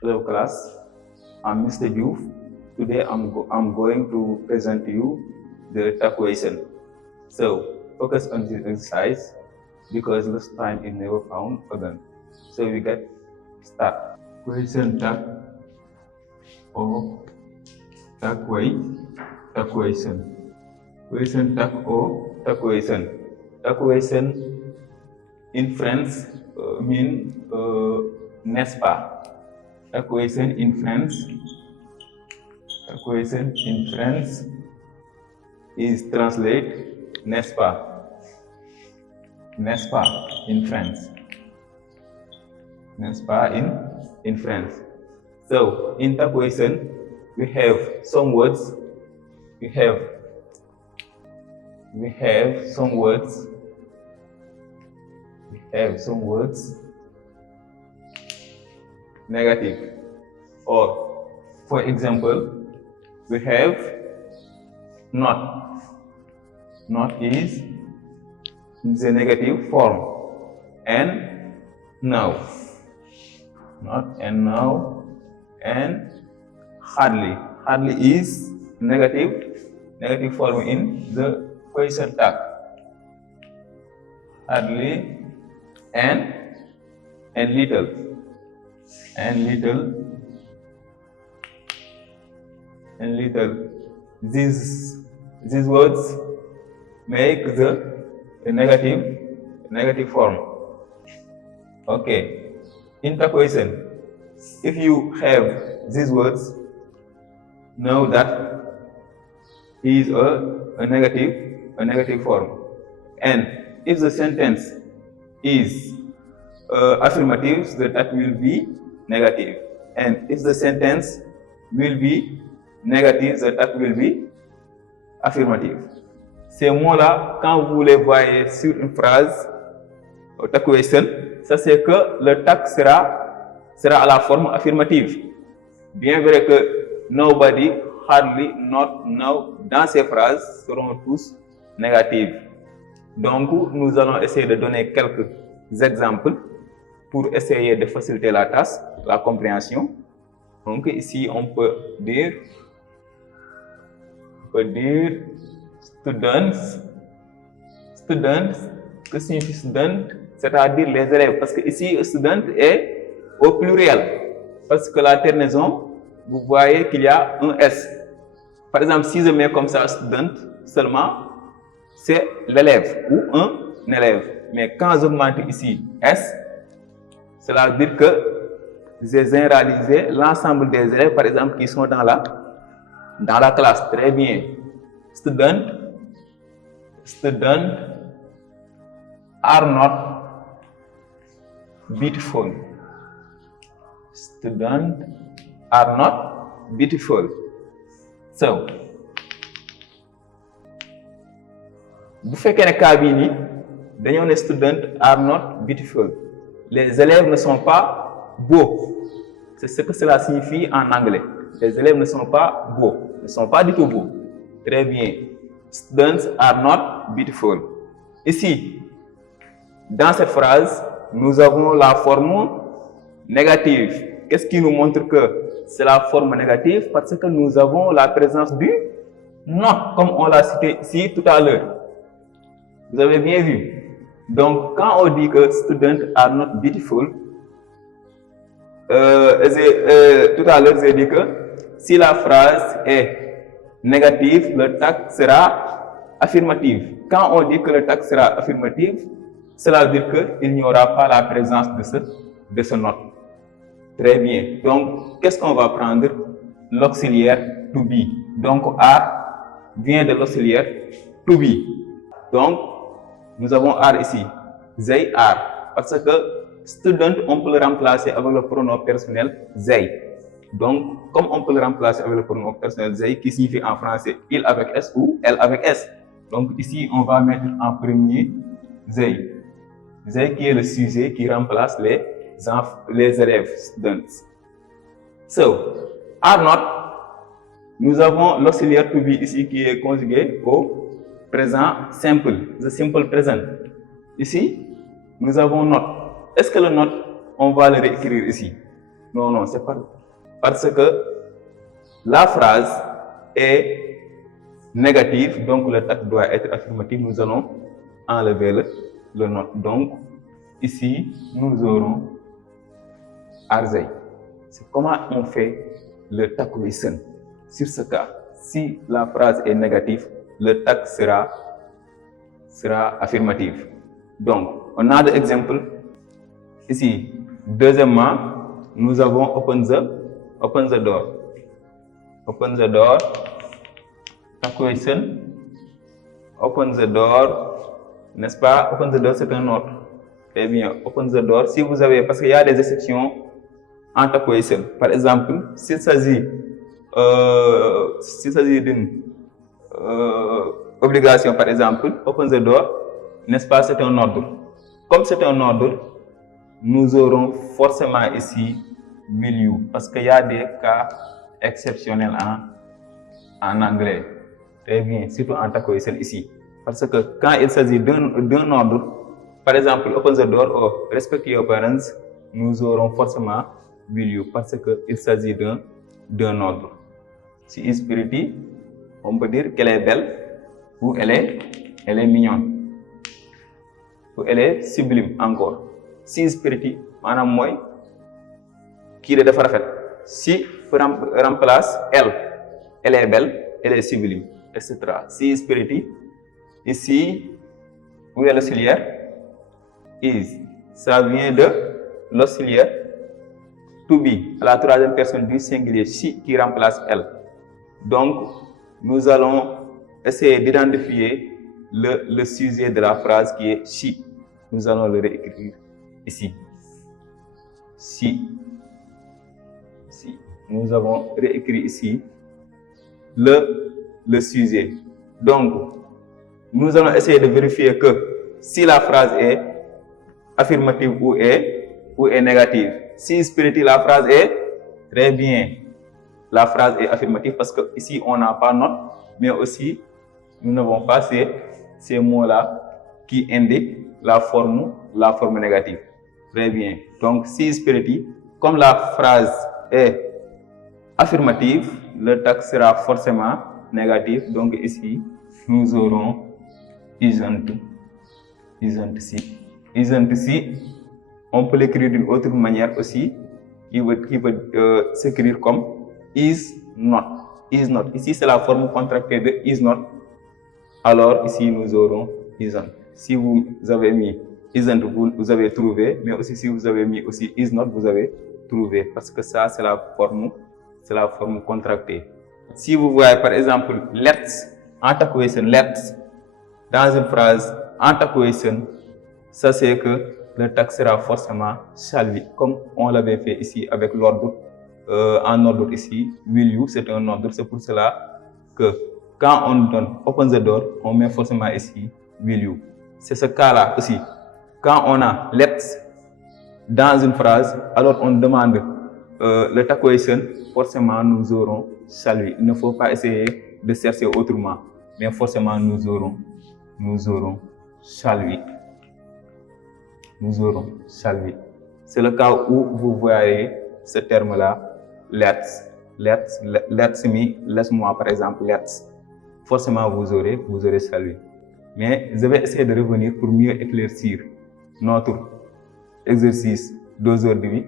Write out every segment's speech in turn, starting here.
Hello class, I'm Mr. Diouf. Today I'm going to present to you the tuck question. So focus on this exercise because lost time is never found again. So we get start. Question tuck or tuck question. Question tuck or tuck question. Tuck question in French mean n'est-ce pas? Tuck question in French is translate n'est-ce pas? N'est-ce pas in French? N'est-ce pas in French? So in tuck question we have some words. We have some words negative, or for example we have not is the negative form, and now, not and now, and hardly is negative form in the question tag. Hardly and little these words make the negative form. Okay, in the question, if you have these words, know that is a negative form, and if the sentence is affirmative, that will be negative, and if the sentence will be négative, that will be affirmative. Ces mots-là, quand vous les voyez sur une phrase, au tuck question, ça c'est que le tuck sera à la forme affirmative. Bien vrai que nobody, hardly, not, no, dans ces phrases seront tous négatives. Donc, nous allons essayer de donner quelques exemples pour essayer de faciliter la tâche, la compréhension. Donc, ici, on peut dire students, que signifie student? C'est-à-dire les élèves, parce que ici, student est au pluriel, parce que la terminaison, vous voyez qu'il y a un S. Par exemple, si je mets comme ça student seulement, c'est l'élève ou un élève. Mais quand j'augmente ici S, cela veut dire que j'ai généralisé l'ensemble des élèves, par exemple, qui sont dans la classe. Très bien. Students are not beautiful. Students are not beautiful. So, bu fekkee ne cas bii nii dañoo ne students are not beautiful. Les élèves ne sont pas beaux. C'est ce que cela signifie en anglais. Les élèves ne sont pas beaux, ne sont pas du tout beaux. Très bien. Students are not beautiful. Ici, dans cette phrase, nous avons la forme négative. Qu'est-ce qui nous montre que c'est la forme négative? Parce que nous avons la présence du not, comme on l'a cité ici tout à l'heure. Vous avez bien vu. Donc, quand on dit que students are not beautiful, tout à l'heure, j'ai dit que si la phrase est négative, le tag sera affirmatif. Quand on dit que le tag sera affirmatif, cela veut dire qu'il n'y aura pas la présence de ce not. Très bien. Donc, qu'est-ce qu'on va prendre? L'auxiliaire to be. Donc, are vient de l'auxiliaire to be. Donc, nous avons are ici. They are. Parce que student, on peut le remplacer avec le pronom personnel they. Donc, comme on peut le remplacer avec le pronom personnel they, qui signifie en français il avec S ou elle avec S. Donc, ici, on va mettre en premier they. They qui est le sujet qui remplace les élèves, students. So, are not, nous avons l'auxiliaire to be ici qui est conjugué au présent simple, the simple present. Ici, nous avons not. Est-ce que le not, on va le réécrire ici? Non, non, c'est pas parce que la phrase est négative, donc le tag doit être affirmatif. Nous allons enlever le not. Donc, ici, nous aurons Arzay. C'est comment on fait le tag listen. Sur ce cas, si la phrase est négative, le tag sera affirmatif. Donc, on a des exemples. Ici, deuxièmement, nous avons open the door. Open the door. Tag listen. Open the door. N'est-ce pas? Open the door, c'est un ordre. Très bien. Open the door. Si vous avez, parce qu'il y a des exceptions en tag listen. Par exemple, s'il s'agit d'une obligation, par exemple, open the door, n'est-ce pas, c'est un ordre. Comme c'est un ordre, nous aurons forcément ici will you, parce qu'il y a des cas exceptionnels en anglais. Très bien, surtout en tag listen ici. Parce que quand il s'agit d'un ordre, par exemple, open the door ou respect your parents, nous aurons forcément will you, parce qu'il s'agit d'un ordre. Si is pretty, on peut dire qu'elle est belle ou elle est mignonne ou elle est sublime encore. Si is pretty, maanaam mooy kii de dafa rafet. Si remplace elle est belle, elle est sublime, etc. Si is pretty, ici où est l'auxiliaire? Is, ça vient de l'auxiliaire to be, à la troisième personne du singulier, she qui remplace elle. Donc, nous allons essayer d'identifier le sujet de la phrase qui est she. Nous allons le réécrire ici. Si. Nous avons réécrit ici le sujet. Donc, nous allons essayer de vérifier que si la phrase est affirmative ou est négative. Si is pretty, la phrase est très bien. La phrase est affirmative parce que ici on n'a pas not, mais aussi nous n'avons pas ces mots-là qui indiquent la forme négative. Très bien. Donc si is pretty, comme la phrase est affirmative, le tag sera forcément négatif. Donc ici nous aurons isn't si. Isn't si, on peut l'écrire d'une autre manière aussi, qui peut s'écrire comme is not. Ici, c'est la forme contractée de is not. Alors, ici, nous aurons isn't. Si vous avez mis isn't, vous avez trouvé, mais aussi si vous avez mis aussi is not, vous avez trouvé. Parce que ça, c'est la forme contractée. Si vous voyez, par exemple, let's, en tag listen, let's, dans une phrase, en tag listen, ça c'est que le tag sera forcément shall be, comme on l'avait fait ici avec l'ordre, en ordre ici, will you, c'est un ordre, c'est pour cela que quand on donne open the door, on met forcément ici will you. C'est ce cas-là aussi. Quand on a let's dans une phrase, alors on demande le tag listen, forcément nous aurons shall be. Il ne faut pas essayer de chercher autrement, mais forcément nous aurons shall be. Nous aurons shall be. C'est le cas où vous voyez ce terme-là, let's me, laisse-moi par exemple, let's. Forcément, vous aurez shall be. Mais je vais essayer de revenir pour mieux éclaircir notre exercice d'aujourd'hui.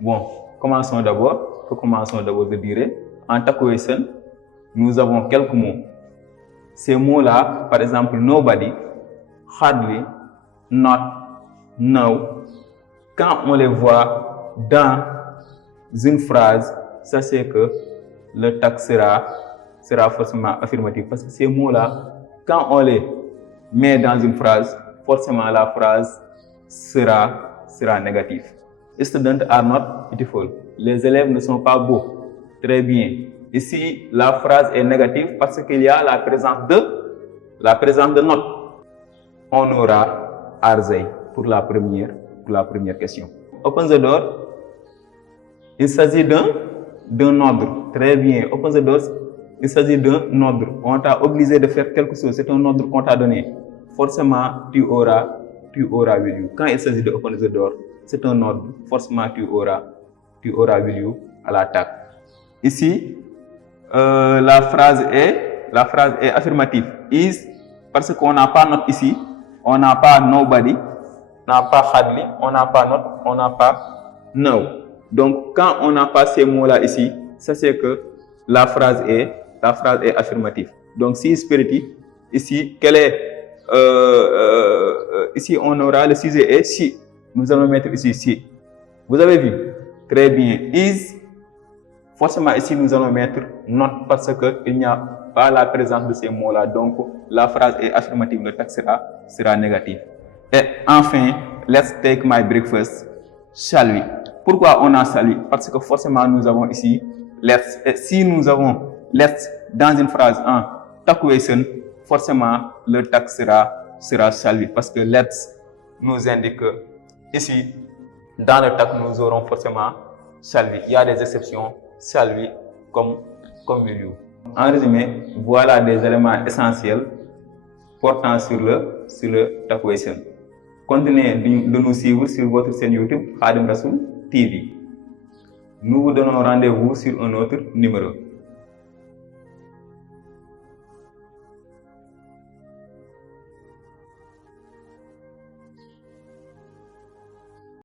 Bon, commençons d'abord, je dirais. En tag listen, nous avons quelques mots. Ces mots-là, par exemple, nobody, hardly, not, no, quand on les voit dans une phrase, sachez que le tag sera forcément affirmatif. Parce que ces mots-là, quand on les met dans une phrase, forcément la phrase sera négative. Students are not beautiful. Les élèves ne sont pas beaux. Très bien. Ici, la phrase est négative parce qu'il y a la présence de not. On aura Arzay pour la première question. Open the door. Il s'agit d'un ordre. Très bien. Open the door. Il s'agit d'un ordre. On t'a obligé de faire quelque chose. C'est un ordre qu'on t'a donné. Forcément, tu auras will you. Quand il s'agit de open the door, c'est un ordre. Forcément, tu auras tu auras will à la tag. Ici, la phrase est affirmative. Is, parce qu'on n'a pas not ici, on n'a pas nobody, on n'a pas hardly, on n'a pas not, on n'a pas no. Donc, quand on n'a pas ces mots-là ici, ça c'est que la phrase est affirmative. Donc, si is pretty, ici, ici on aura le sujet est she. Nous allons mettre ici she. Vous avez vu? Très bien. Is, forcément ici nous allons mettre not parce qu'il n'y a pas la présence de ces mots-là. Donc, la phrase est affirmative, le texte sera négatif. Et enfin, let's take my breakfast. Shall we? Pourquoi on a shall we? Parce que forcément nous avons ici let's. Et si nous avons let's dans une phrase en takuation, forcément le texte sera shall we. Parce que let's nous indique que ici, dans le texte, nous aurons forcément shall we. Il y a des exceptions, shall we comme will you. En résumé, voilà des éléments essentiels portant sur le takuation. Continuez de nous suivre sur votre chaîne YouTube Khadim Rassoul TV. Nous vous donnons rendez-vous sur un autre numéro.